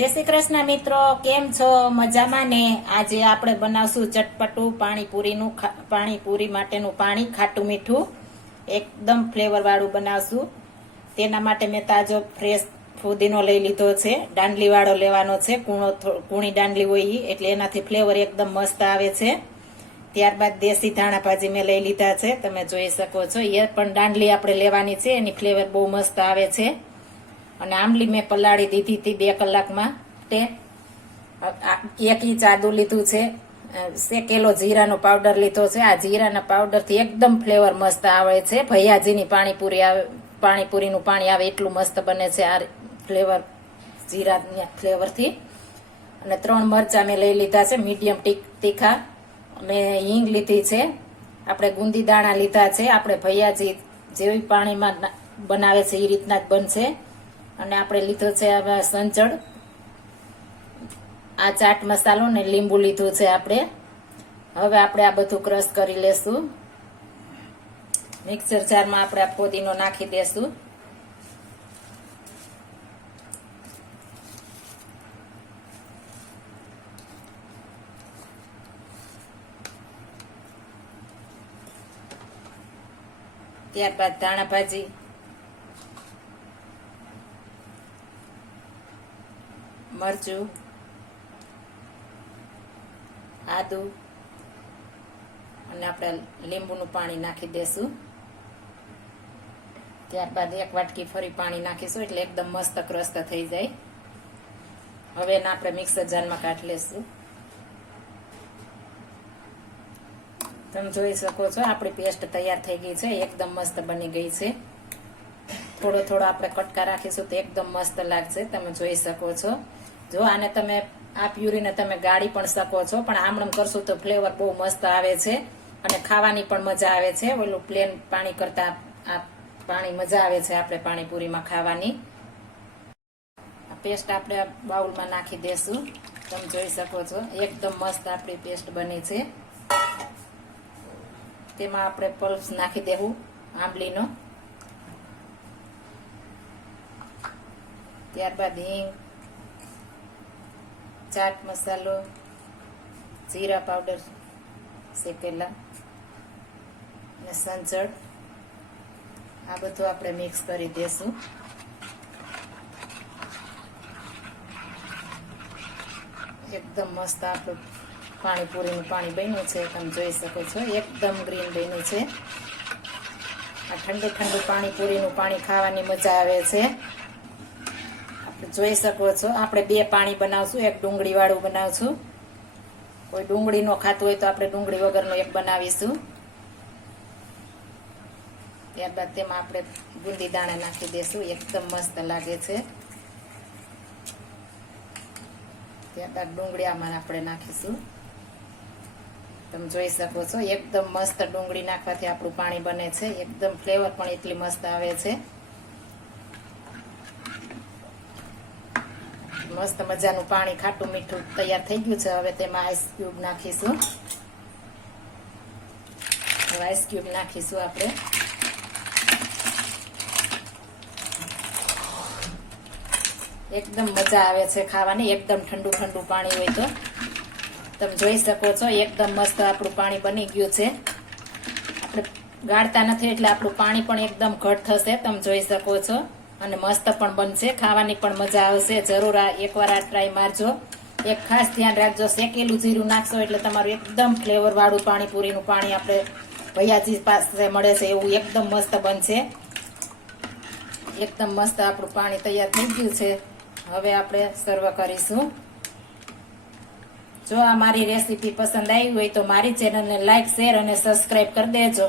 જય શ્રી કૃષ્ણ મિત્રો, કેમ છો? મજામાં ને? આજે આપણે બનાવશું ચટપટું, પાણીપુરીનું પાણીપુરી માટેનું પાણી, ખાટું મીઠું. એકદમ ફ્લેવર વાળું બનાવશું. તેના માટે મેં તાજો ફ્રેશ ફુદીનો લઈ લીધો છે. દાંડલીવાળો લેવાનો છે. કૂણો કૂણી દાંડલી હોય એટલે એનાથી ફ્લેવર એકદમ મસ્ત આવે છે. ત્યારબાદ દેશી ધાણા ભાજી મેં લઈ લીધા છે. તમે જોઈ શકો છો. એ પણ દાંડલી આપણે લેવાની છે. એની ફ્લેવર બહુ મસ્ત આવે છે. અને આંબલી મેં પલાળી દીધી હતી બે કલાકમાં. તે એક ઇંચ આદુ લીધું છે. શેકેલો જીરાનો પાવડર લીધો છે. આ જીરાના પાવડરથી એકદમ ફ્લેવર મસ્ત આવે છે. ભૈયાજીની પાણીપુરી આવે, પાણીપુરીનું પાણી આવે એટલું મસ્ત બને છે આ ફ્લેવર જીરા ફ્લેવરથી અને ત્રણ મરચા મેં લઈ લીધા છે મીડિયમ તીખા. મેં હિંગ લીધી છે. આપણે ગુંદી દાણા લીધા છે. આપણે ભૈયાજી જેવી પાણીમાં બનાવે છે એ રીતના જ બનશે. અને આપણે લીધો છે હવે સંચળ આ ચાટ મસાલો ને લીંબુ લીધું છે આપણે. હવે આપણે આ બધું ક્રશ કરી લેશું. મિક્સર જારમાં આપણે આ પોદીનો નાખી દેશું. ત્યારબાદ ધાણા ભાજી. મરચું, આદુ અને આપણે લીંબુનું પાણી નાખી દેશું. ત્યારબાદ એક વાટકી ફરી પાણી નાખીશું એટલે એકદમ મસ્ત ક્રસ્ત થઈ જાય. હવે એને આપણે મિક્સર જારમાં કાઢી લેશું. તમે જોઈ શકો છો, આપણી પેસ્ટ તૈયાર થઈ ગઈ છે, એકદમ મસ્ત બની ગઈ છે. થોડો થોડો આપણે કટકા રાખીશું તો એકદમ મસ્ત લાગશે, તમે જોઈ શકો છો. જો આને તમે આ પ્યુરીને તમે ગાળી પણ શકો છો, પણ આમણમ કરશું તો ફ્લેવર બહુ મસ્ત આવે છે અને ખાવાની પણ મજા આવે છે. ઓલું પ્લેન પાણી કરતા આ પાણી મજા આવે છે આપણે પાણીપુરીમાં ખાવાની. પેસ્ટ આપણે બાઉલમાં નાખી દેશું. તમે જોઈ શકો છો, એકદમ મસ્ત આપણી પેસ્ટ બની છે. તેમાં આપણે પલ્સ નાખી દેવું આંબલીનો. ત્યારબાદ હિંગ ચાટ મસાલો, જીરા પાવડર શેકેલા અને સંચળ. આ બધું આપણે મિક્સ કરી દેશું. એકદમ મસ્ત આપણું પાણીપુરીનું પાણી બન્યું છે, તમે જોઈ શકો છો. એકદમ ગ્રીન બન્યું છે. આ ઠંડુ ઠંડુ પાણીપુરીનું પાણી ખાવાની મજા આવે છે. જોઈ શકો છો. આપણે બે પાણી બનાવશું, એક ડુંગળી વાળું બનાવશું. કોઈ ડુંગળી નો ખાતું હોય તો આપણે ડુંગળી વગરનો એક બનાવીશું. ત્યારબાદ તેમાં આપણે બુંદી દાણા નાખી દેશું. એકદમ મસ્ત લાગે છે. ત્યારબાદ ડુંગળી આમાં આપણે નાખીશું. તમે જોઈ શકો છો, એકદમ મસ્ત ડુંગળી નાખવાથી આપણું પાણી બને છે. એકદમ ફ્લેવર પણ એટલી મસ્ત આવે છે. મસ્ત મજાનું પાણી, ખાટું મીઠું તૈયાર થઈ ગયું છે. હવે તેમાં આઈસ ક્યુબ નાખીશું. આઈસ ક્યુબ નાખીશું આપણે. એકદમ મજા આવે છે ખાવાની. એકદમ ઠંડુ ઠંડુ પાણી હોય તો. તમે જોઈ શકો છો, એકદમ મસ્ત આપણું પાણી બની ગયું છે. આપણે ગાળતા નથી એટલે આપણું પાણી પણ એકદમ ઘટ થશે. તમે જોઈ શકો છો. અને મસ્ત પણ બનશે. ખાવાની પણ મજા આવશે. જરૂર આ એકવાર આ ટ્રાય મારજો. એક ખાસ ધ્યાન રાખજો, શેકેલું જીરું નાખશો એટલે તમારું એકદમ ફ્લેવર વાળું પાણીપુરીનું પાણી આપણે ભૈયાજી પાસે મળે છે એવું એકદમ મસ્ત બનશે. એકદમ મસ્ત આપણું પાણી તૈયાર થઈ ગયું છે. હવે આપણે સર્વ કરીશું. જો આ મારી રેસીપી પસંદ આવી હોય તો મારી ચેનલને લાઈક શેર અને સબસ્ક્રાઈબ કરી દેજો.